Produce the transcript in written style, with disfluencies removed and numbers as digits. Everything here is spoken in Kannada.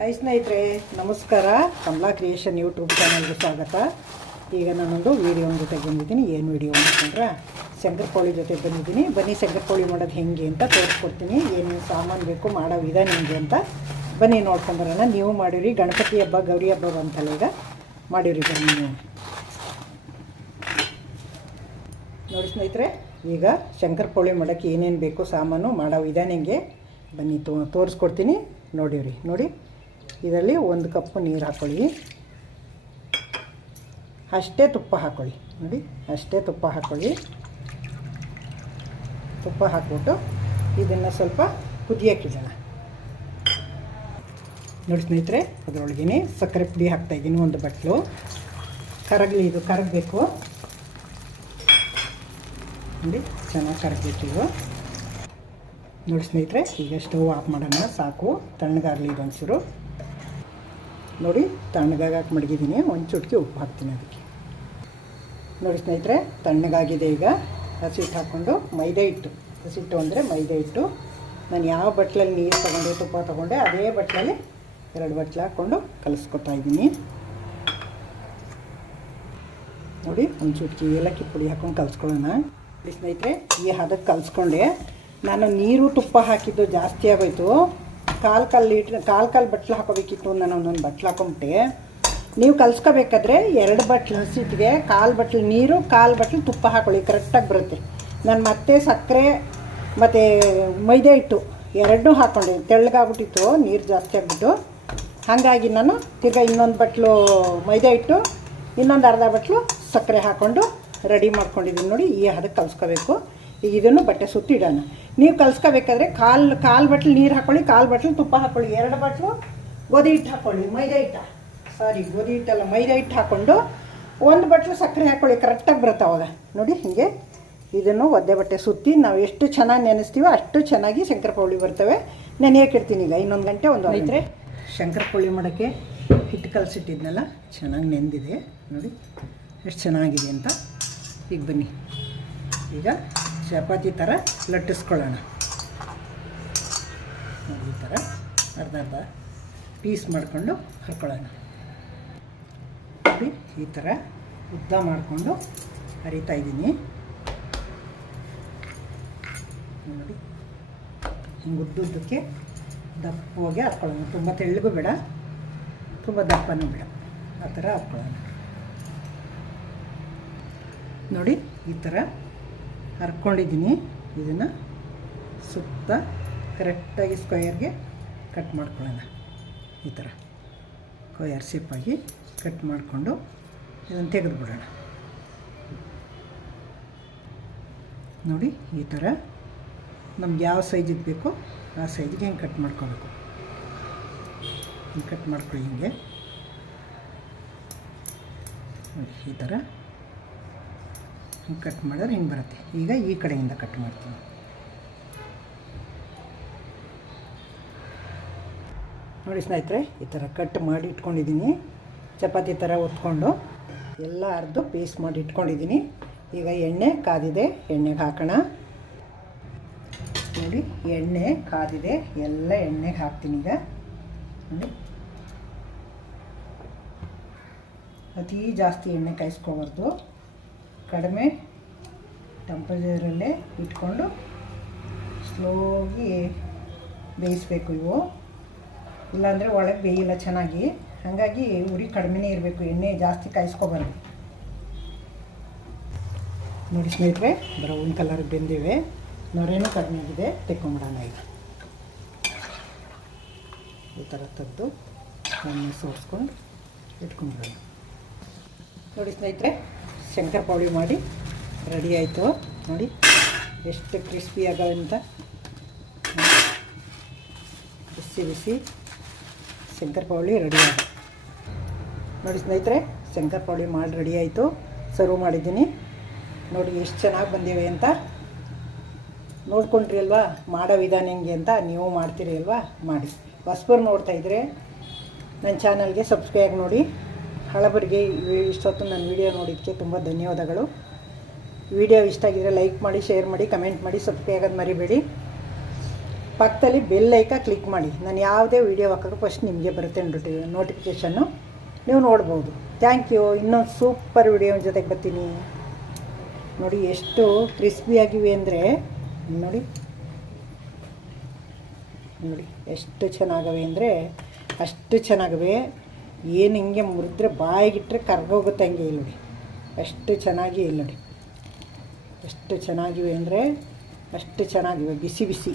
ಹಾಯ್ ಸ್ನೇಹಿತರೆ, ನಮಸ್ಕಾರ. ಕಮಲಾ ಕ್ರಿಯೇಷನ್ ಯೂಟ್ಯೂಬ್ ಚಾನಲ್ಗೆ ಸ್ವಾಗತ. ಈಗ ನಾನೊಂದು ವೀಡಿಯೋ ಜೊತೆ ಬಂದಿದ್ದೀನಿ. ಏನು ವೀಡಿಯೋ ಅಂತಂದ್ರೆ ಶಂಕರಪೋಳಿ ಜೊತೆ ಬಂದಿದ್ದೀನಿ. ಬನ್ನಿ ಶಂಕರಪೋಳಿ ಮಾಡೋದು ಹೆಂಗೆ ಅಂತ ತೋರಿಸ್ಕೊಡ್ತೀನಿ. ಏನೇನು ಸಾಮಾನು ಬೇಕು, ಮಾಡೋ ವಿಧಾನ ಹೆಂಗೆ ಅಂತ ಬನ್ನಿ ನೋಡ್ಕೊಂಬರೋಣ. ನೀವು ಮಾಡಿರಿ. ಗಣಪತಿ ಹಬ್ಬ, ಗೌರಿ ಹಬ್ಬ ಬಂತಲ್ಲ, ಈಗ ಮಾಡಿರಿ ಬನ್ನಿ ನೀವು. ನೋಡಿ ಸ್ನೇಹಿತರೆ, ಈಗ ಶಂಕರಪೋಳಿ ಮಾಡೋಕ್ಕೆ ಏನೇನು ಬೇಕು ಸಾಮಾನು, ಮಾಡೋ ವಿಧಾನ ಹೆಂಗೆ ಬನ್ನಿ ತೋರಿಸ್ಕೊಡ್ತೀನಿ. ನೋಡಿರಿ. ನೋಡಿ, ಇದರಲ್ಲಿ 1 ಕಪ್ ನೀರು ಹಾಕ್ಕೊಳ್ಳಿ. ಅಷ್ಟೇ ತುಪ್ಪ ಹಾಕ್ಕೊಳ್ಳಿ. ನೋಡಿ, ಅಷ್ಟೇ ತುಪ್ಪ ಹಾಕ್ಕೊಳ್ಳಿ. ತುಪ್ಪ ಹಾಕ್ಬಿಟ್ಟು ಇದನ್ನು ಸ್ವಲ್ಪ ಕುದಿಯೋಕ್ಕಿಡೋಣ. ನೋಡಿ ಸ್ನೇಹಿತರೆ, ಅದರೊಳಗೇ ಸಕ್ಕರೆ ಪುಡಿ ಹಾಕ್ತಾಯಿದ್ದೀನಿ. 1 ಬಟ್ಲು ಕರಗಲಿ. ಇದು ಕರಗಬೇಕು. ನೋಡಿ, ಚೆನ್ನಾಗಿ ಕರಗಬೇಕು ಇದು. ನೋಡಿ ಸ್ನೇಹಿತರೆ, ಈಗ ಸ್ಟವ್ ಆಫ್ ಮಾಡೋಣ. ಸಾಕು, ತಣ್ಣಗಾಗಲಿ ಇದು ಒಂಚೂರು. ನೋಡಿ, ತಣ್ಣಗಾಗಕ್ಕೆ ಮಡಗಿದ್ದೀನಿ. 1 ಚುಟ್ಕಿ ಉಪ್ಪು ಹಾಕ್ತೀನಿ ಅದಕ್ಕೆ. ನೋಡಿ ಸ್ನೇಹಿತರೆ, ತಣ್ಣಗಾಗಿದೆ. ಈಗ ಹಸಿಟ್ಟು ಹಾಕ್ಕೊಂಡು ಮೈದಾ ಹಿಟ್ಟು, ಹಸಿಟ್ಟು ಅಂದರೆ ಮೈದಾ ಹಿಟ್ಟು. ನಾನು ಯಾವ ಬಟ್ಲಲ್ಲಿ ನೀರು ತೊಗೊಂಡೆ, ತುಪ್ಪ ತೊಗೊಂಡೆ, ಅದೇ ಬಟ್ಲಲ್ಲಿ 2 ಬಟ್ಲು ಹಾಕ್ಕೊಂಡು ಕಲಿಸ್ಕೊತಾ ಇದ್ದೀನಿ. ನೋಡಿ, 1 ಚುಟ್ಕಿ ಏಲಕ್ಕಿ ಪುಡಿ ಹಾಕ್ಕೊಂಡು ಕಲಿಸ್ಕೊಳ್ಳೋಣ. ಸ್ನೇಹಿತರೆ, ಈ ಹದಕ್ಕೆ ಕಲಿಸ್ಕೊಂಡೆ. ನಾನು ನೀರು ತುಪ್ಪ ಹಾಕಿದ್ದು ಜಾಸ್ತಿ ಆಗೋಯ್ತು. ಕಾಲು ಬಟ್ಲು ಹಾಕೋಬೇಕಿತ್ತು. ನಾನು ಒಂದೊಂದು ಬಟ್ಲು ಹಾಕೊಂಬಿಟ್ಟೆ. ನೀವು ಕಲಿಸ್ಕೋಬೇಕಾದ್ರೆ 2 ಬಟ್ಲು ಹಸಿಟ್ಟಿಗೆ 1/4 ಬಟ್ಲು ನೀರು, 1/4 ಬಟ್ಲು ತುಪ್ಪ ಹಾಕೊಳ್ಳಿ. ಕರೆಕ್ಟಾಗಿ ಬರುತ್ತೆ. ನಾನು ಮತ್ತೆ ಸಕ್ಕರೆ ಮತ್ತು ಮೈದಾ ಹಿಟ್ಟು ಎರಡನ್ನೂ ಹಾಕ್ಕೊಂಡೆ. ತೆಳ್ಳಗಾಗ್ಬಿಟ್ಟಿತ್ತು, ನೀರು ಜಾಸ್ತಿ ಆಗಿಬಿಟ್ಟು. ಹಾಗಾಗಿ ನಾನು ತಿರ್ಗಾ ಇನ್ನೊಂದು ಬಟ್ಲು ಮೈದಾ ಹಿಟ್ಟು, ಇನ್ನೊಂದು ಅರ್ಧ ಬಟ್ಲು ಸಕ್ಕರೆ ಹಾಕ್ಕೊಂಡು ರೆಡಿ ಮಾಡ್ಕೊಂಡಿದ್ದೀನಿ. ನೋಡಿ, ಈ ಹದಕ್ಕೆ ಕಲಿಸ್ಕೋಬೇಕು. ಈಗ ಇದನ್ನು ಬಟ್ಟೆ ಸುತ್ತಿಡೋಣ. ನೀವು ಕಲಿಸ್ಕೋಬೇಕಾದ್ರೆ ಕಾಲು ಬಟ್ಲು ನೀರು ಹಾಕ್ಕೊಳ್ಳಿ, 1/4 ಬಟ್ಲು ತುಪ್ಪ ಹಾಕ್ಕೊಳ್ಳಿ, 2 ಬಟ್ಲು ಗೋಧಿ ಹಿಟ್ಟು ಹಾಕ್ಕೊಳ್ಳಿ. ಗೋಧಿ ಹಿಟ್ಟಲ್ಲ, ಮೈದಾ ಹಿಟ್ಟು ಹಾಕ್ಕೊಂಡು 1 ಬಟ್ಲು ಸಕ್ಕರೆ ಹಾಕ್ಕೊಳ್ಳಿ. ಕರೆಕ್ಟಾಗಿ ಬರುತ್ತೆ ಅವಾಗ. ನೋಡಿ, ಹೀಗೆ ಇದನ್ನು ಒದ್ದೆ ಬಟ್ಟೆ ಸುತ್ತಿ ನಾವು ಎಷ್ಟು ಚೆನ್ನಾಗಿ ನೆನೆಸ್ತೀವೋ ಅಷ್ಟು ಚೆನ್ನಾಗಿ ಶಂಕರಪೋಳಿ ಬರ್ತವೆ. ನೆನೆಯೋಕ್ಕಿಡ್ತೀನಿ. ಈಗ ಇನ್ನೊಂದು ಗಂಟೆ ಒಂದು ಐತ್ರೆ. ಶಂಕರಪೋಳಿ ಮಾಡೋಕ್ಕೆ ಹಿಟ್ಟು ಕಲಸಿಟ್ಟಿದ್ನಲ್ಲ, ಚೆನ್ನಾಗಿ ನೆಂದಿದೆ. ನೋಡಿ ಎಷ್ಟು ಚೆನ್ನಾಗಿದೆ ಅಂತ. ಈಗ ಬನ್ನಿ, ಈಗ ಚಪಾತಿ ಥರ ಲಟ್ಟಿಸ್ಕೊಳ್ಳೋಣ. ಈ ಥರ ಅರ್ಧ ಪೀಸ್ ಮಾಡಿಕೊಂಡು ಹರ್ಕೊಳ್ಳೋಣ. ನೋಡಿ, ಈ ಥರ ಉದ್ದ ಮಾಡಿಕೊಂಡು ಹರಿತಾ ಇದ್ದೀನಿ. ನೋಡಿ, ಹಿಂಗೆ ಉದ್ದುದ್ದಕ್ಕೆ ದಪ್ಪವಾಗಿ ಹರ್ಕೊಳ್ಳೋಣ. ತುಂಬ ತೆಳ್ಳಗೂ ಬೇಡ, ತುಂಬ ದಪ್ಪನೂ ಬೇಡ. ಆ ಥರ ಹರ್ಕೊಳ್ಳೋಣ. ನೋಡಿ, ಈ ಥರ ಹರ್ಕೊಂಡಿದ್ದೀನಿ. ಇದನ್ನು ಸುತ್ತ ಕರೆಕ್ಟಾಗಿ ಸ್ಕ್ವಯರ್ಗೆ ಕಟ್ ಮಾಡ್ಕೊಳ್ಳೋಣ. ಈ ಥರ ಸ್ಕ್ವಯರ್ ಶೇಪಾಗಿ ಕಟ್ ಮಾಡಿಕೊಂಡು ಇದನ್ನು ತೆಗೆದುಬಿಡೋಣ. ನೋಡಿ, ಈ ಥರ ನಮ್ಗೆ ಯಾವ ಸೈಜಿಗೆ ಬೇಕೋ ಆ ಸೈಜಿಗೆ ಹಿಂಗೆ ಕಟ್ ಮಾಡ್ಕೋಬೇಕು. ಹಿಂಗೆ ಕಟ್ ಮಾಡ್ಕೊಳ್ಳಿ. ಹಿಂಗೆ ನೋಡಿ, ಈ ಥರ ಹಿಂಗೆ ಕಟ್ ಮಾಡಿದ್ರೆ ಹಿಂಗೆ ಬರುತ್ತೆ. ಈಗ ಈ ಕಡೆಯಿಂದ ಕಟ್ ಮಾಡ್ತೀನಿ. ನೋಡಿ ಸ್ನೇಹಿತರೆ, ಈ ಥರ ಕಟ್ ಮಾಡಿ ಇಟ್ಕೊಂಡಿದ್ದೀನಿ. ಚಪಾತಿ ಥರ ಒತ್ಕೊಂಡು ಎಲ್ಲ ಅರ್ಧ ಪೀಸ್ ಮಾಡಿ ಇಟ್ಕೊಂಡಿದ್ದೀನಿ. ಈಗ ಎಣ್ಣೆ ಕಾದಿದೆ, ಎಣ್ಣೆಗೆ ಹಾಕೋಣ. ನೋಡಿ, ಎಣ್ಣೆ ಕಾದಿದೆ, ಎಲ್ಲ ಎಣ್ಣೆಗೆ ಹಾಕ್ತೀನಿ. ಈಗ ನೋಡಿ, ಅತಿ ಜಾಸ್ತಿ ಎಣ್ಣೆ ಕಾಯಿಸ್ಕೋಬಾರ್ದು. ಕಡಿಮೆ ಟೆಂಪರೇಚರಲ್ಲೇ ಇಟ್ಕೊಂಡು ಸ್ಲೋಗಿ ಬೇಯಿಸಬೇಕು. ಇವು ಇಲ್ಲಾಂದರೆ ಒಳಗೆ ಬೇಯಿಲ್ಲ ಚೆನ್ನಾಗಿ. ಹಾಗಾಗಿ ಉರಿ ಕಡಿಮೆನೇ ಇರಬೇಕು, ಎಣ್ಣೆ ಜಾಸ್ತಿ ಕಾಯಿಸ್ಕೊಬಾರ್ದು. ನೋಡಿ ಸ್ನೇಹಿತರೆ, ಬ್ರೌನ್ ಕಲರ್ ಬೆಂದಿವೆ, ನೊರೆನೂ ಕಡಿಮೆ ಆಗಿದೆ. ತೆಕ್ಕೊಂಬಿಡೋಣ. ಈಗ ಈ ಥರ ತೆಗೆದು ಎಣ್ಣೆ ಸೋರಿಸ್ಕೊಂಡು ಇಟ್ಕೊಂಡ್ಬಿಡೋಣ. ನೋಡಿ ಸ್ನೇಹಿತರೆ, ಶಂಕರಪೋಳಿ ಮಾಡಿ ರೆಡಿ ಆಯಿತು. ನೋಡಿ ಎಷ್ಟು ಕ್ರಿಸ್ಪಿ ಆಗವೆ ಅಂತ. ಬಿಸಿ ಬಿಸಿ ಶಂಕರಪೋಳಿ ರೆಡಿ ಆಗಿದೆ. ನೋಡಿ ಸ್ನೇಹಿತರೆ, ಶಂಕರಪೋಳಿ ಮಾಡಿ ರೆಡಿ ಆಯಿತು. ಸರ್ವ್ ಮಾಡಿದ್ದೀನಿ. ನೋಡಿ ಎಷ್ಟು ಚೆನ್ನಾಗಿ ಬಂದಿವೆ ಅಂತ. ನೋಡ್ಕೊಂಡ್ರಿ ಅಲ್ವಾ ಮಾಡೋ ವಿಧಾನ ಹೆಂಗೆ ಅಂತ. ನೀವು ಮಾಡ್ತೀರಿ ಅಲ್ವಾ, ಮಾಡಿ. ಹೊಸಬರು ನೋಡ್ತಾಯಿದ್ರೆ ನನ್ನ ಚಾನಲ್ಗೆ ಸಬ್ಸ್ಕ್ರೈಬ್ ನೋಡಿ. ಹಳಬರಿಗೆ ಇಷ್ಟೊತ್ತು ನನ್ನ ವಿಡಿಯೋ ನೋಡಿದ್ದಕ್ಕೆ ತುಂಬ ಧನ್ಯವಾದಗಳು. ವಿಡಿಯೋ ಇಷ್ಟ ಆಗಿದ್ರೆ ಲೈಕ್ ಮಾಡಿ, ಶೇರ್ ಮಾಡಿ, ಕಮೆಂಟ್ ಮಾಡಿ, ಸಬ್ಸ್ಕ್ರೈಬ್ ಆಗೋದು ಮರಿಬೇಡಿ. ಪಕ್ಕದಲ್ಲಿ ಬೆಲ್ ಐಕ ಕ್ಲಿಕ್ ಮಾಡಿ. ನಾನು ಯಾವುದೇ ವೀಡಿಯೋ ಹಾಕಿದ್ರು ಫಸ್ಟ್ ನಿಮಗೆ ಬರುತ್ತೆ ನೋಟಿಫಿಕೇಷನ್ನು, ನೀವು ನೋಡ್ಬೋದು. Thank you. ಇನ್ನೊಂದು ಸೂಪರ್ ವಿಡಿಯೋ ಜೊತೆಗೆ ಬರ್ತೀನಿ. ನೋಡಿ ಎಷ್ಟು ಕ್ರಿಸ್ಪಿಯಾಗಿವೆ ಅಂದರೆ ನೋಡಿ ನೋಡಿ ಎಷ್ಟು ಚೆನ್ನಾಗವೆ ಅಂದರೆ ಅಷ್ಟು ಚೆನ್ನಾಗವೆ. ಏನು ಹಿಂಗೆ ಮುರಿದ್ರೆ ಬಾಯಿಗಿಟ್ರೆ ಕರ್ಗೋಗುತ್ತೆ ಹಂಗೆ. ಇಲ್ಲಿ ನೋಡಿ ಎಷ್ಟು ಚೆನ್ನಾಗಿ, ಇಲ್ಲಿ ನೋಡಿ ಎಷ್ಟು ಚೆನ್ನಾಗಿವೆ ಅಂದರೆ ಅಷ್ಟು ಚೆನ್ನಾಗಿವೆ, ಬಿಸಿ ಬಿಸಿ.